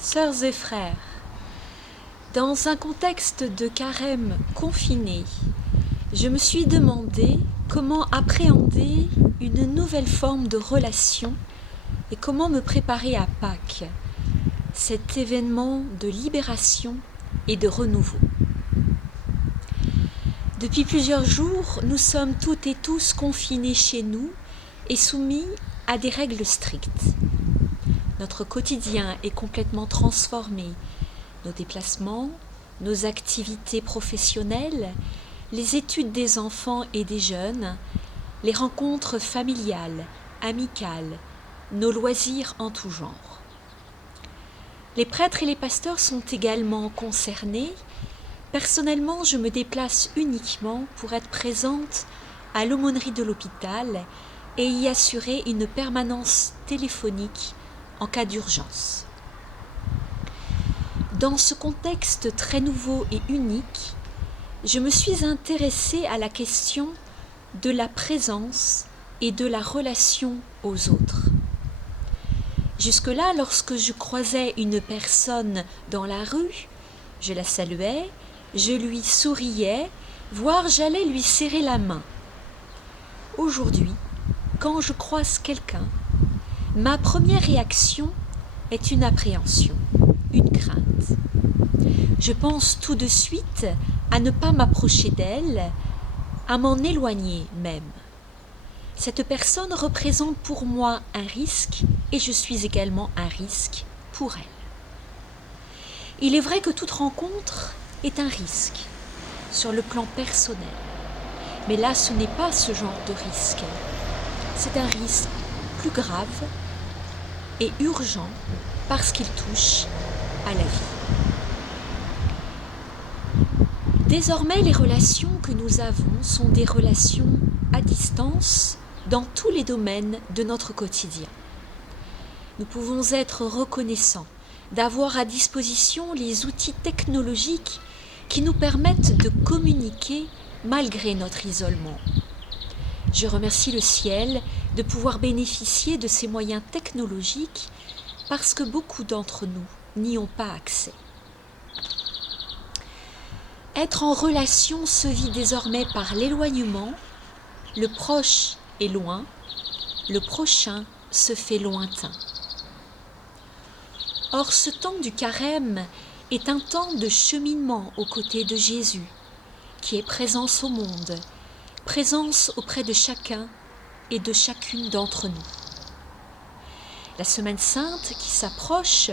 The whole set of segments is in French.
Sœurs et frères, dans un contexte de carême confiné, je me suis demandé comment appréhender une nouvelle forme de relation et comment me préparer à Pâques, cet événement de libération et de renouveau. Depuis plusieurs jours, nous sommes toutes et tous confinés chez nous et soumis à des règles strictes. Notre quotidien est complètement transformé. Nos déplacements, nos activités professionnelles, les études des enfants et des jeunes, les rencontres familiales, amicales, nos loisirs en tout genre. Les prêtres et les pasteurs sont également concernés. Personnellement, je me déplace uniquement pour être présente à l'aumônerie de l'hôpital et y assurer une permanence téléphonique en cas d'urgence. Dans ce contexte très nouveau et unique, je me suis intéressée à la question de la présence et de la relation aux autres. Jusque-là, lorsque je croisais une personne dans la rue, je la saluais, je lui souriais, voire j'allais lui serrer la main. Aujourd'hui, quand je croise quelqu'un, ma première réaction est une appréhension, une crainte. Je pense tout de suite à ne pas m'approcher d'elle, à m'en éloigner même. Cette personne représente pour moi un risque et je suis également un risque pour elle. Il est vrai que toute rencontre est un risque sur le plan personnel. Mais là, ce n'est pas ce genre de risque. C'est un risque plus grave et urgent parce qu'il touche à la vie. Désormais, les relations que nous avons sont des relations à distance dans tous les domaines de notre quotidien. Nous pouvons être reconnaissants d'avoir à disposition les outils technologiques qui nous permettent de communiquer malgré notre isolement. Je remercie le ciel de pouvoir bénéficier de ces moyens technologiques parce que beaucoup d'entre nous n'y ont pas accès. Être en relation se vit désormais par l'éloignement, le proche est loin, le prochain se fait lointain. Or, ce temps du carême est un temps de cheminement aux côtés de Jésus, qui est présence au monde, présence auprès de chacun et de chacune d'entre nous. La Semaine Sainte qui s'approche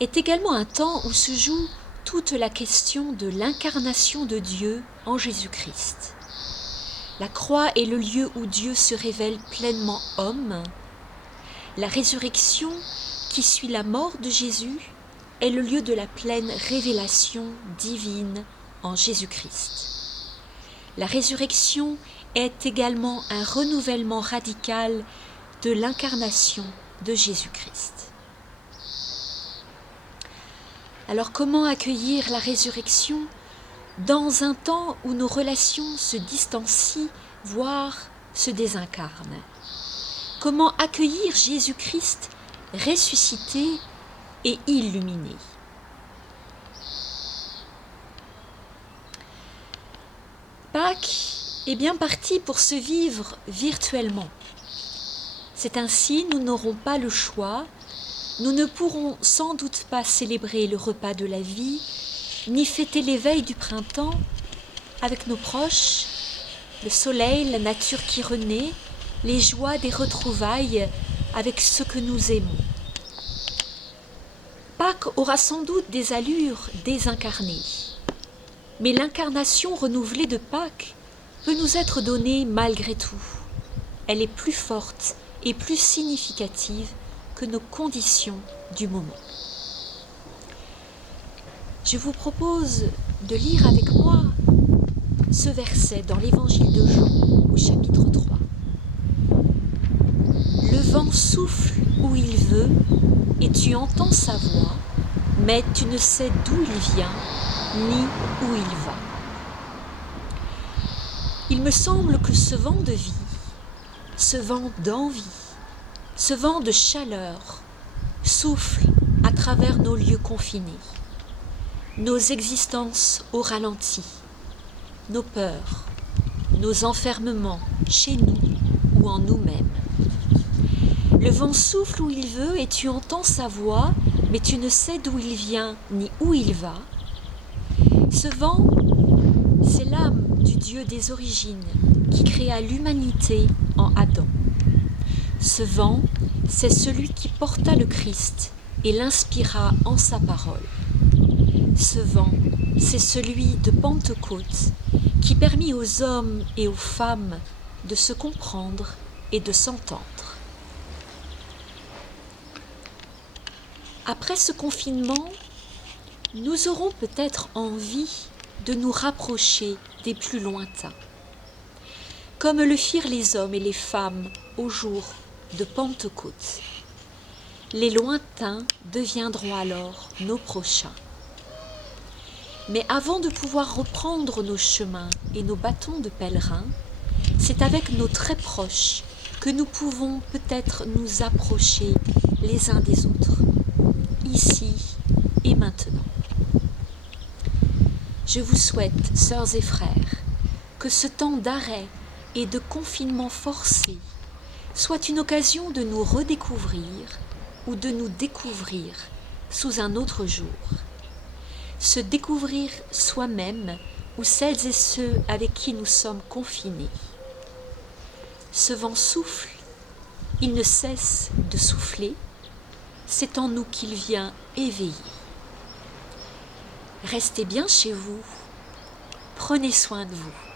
est également un temps où se joue toute la question de l'incarnation de Dieu en Jésus-Christ. La croix est le lieu où Dieu se révèle pleinement homme. La résurrection qui suit la mort de Jésus est le lieu de la pleine révélation divine en Jésus-Christ. La résurrection est également un renouvellement radical de l'incarnation de Jésus-Christ. Alors comment accueillir la résurrection dans un temps où nos relations se distancient, voire se désincarnent? Comment accueillir Jésus-Christ ressuscité et illuminé? Pâques est bien parti pour se vivre virtuellement. C'est ainsi, nous n'aurons pas le choix. Nous ne pourrons sans doute pas célébrer le repas de la vie, ni fêter l'éveil du printemps avec nos proches, le soleil, la nature qui renaît, les joies des retrouvailles avec ceux que nous aimons. Pâques aura sans doute des allures désincarnées, mais l'incarnation renouvelée de Pâques peut nous être donnée malgré tout. Elle est plus forte et plus significative que nos conditions du moment. Je vous propose de lire avec moi ce verset dans l'évangile de Jean au chapitre 3. Le vent souffle où il veut et tu entends sa voix, mais tu ne sais d'où il vient ni où il va. Il me semble que ce vent de vie, ce vent d'envie, ce vent de chaleur souffle à travers nos lieux confinés, nos existences au ralenti, nos peurs, nos enfermements chez nous ou en nous-mêmes. Le vent souffle où il veut et tu entends sa voix, mais tu ne sais d'où il vient ni où il va. Ce vent, c'est l'âme du Dieu des origines qui créa l'humanité en Adam. Ce vent, c'est celui qui porta le Christ et l'inspira en sa parole. Ce vent, c'est celui de Pentecôte qui permit aux hommes et aux femmes de se comprendre et de s'entendre. Après ce confinement, nous aurons peut-être envie de nous rapprocher des plus lointains, comme le firent les hommes et les femmes au jour de Pentecôte. Les lointains deviendront alors nos prochains. Mais avant de pouvoir reprendre nos chemins et nos bâtons de pèlerins, c'est avec nos très proches que nous pouvons peut-être nous approcher les uns des autres, ici et maintenant. Je vous souhaite, sœurs et frères, que ce temps d'arrêt et de confinement forcé soit une occasion de nous redécouvrir ou de nous découvrir sous un autre jour. Se découvrir soi-même ou celles et ceux avec qui nous sommes confinés. Ce vent souffle, il ne cesse de souffler, c'est en nous qu'il vient éveiller. Restez bien chez vous, prenez soin de vous.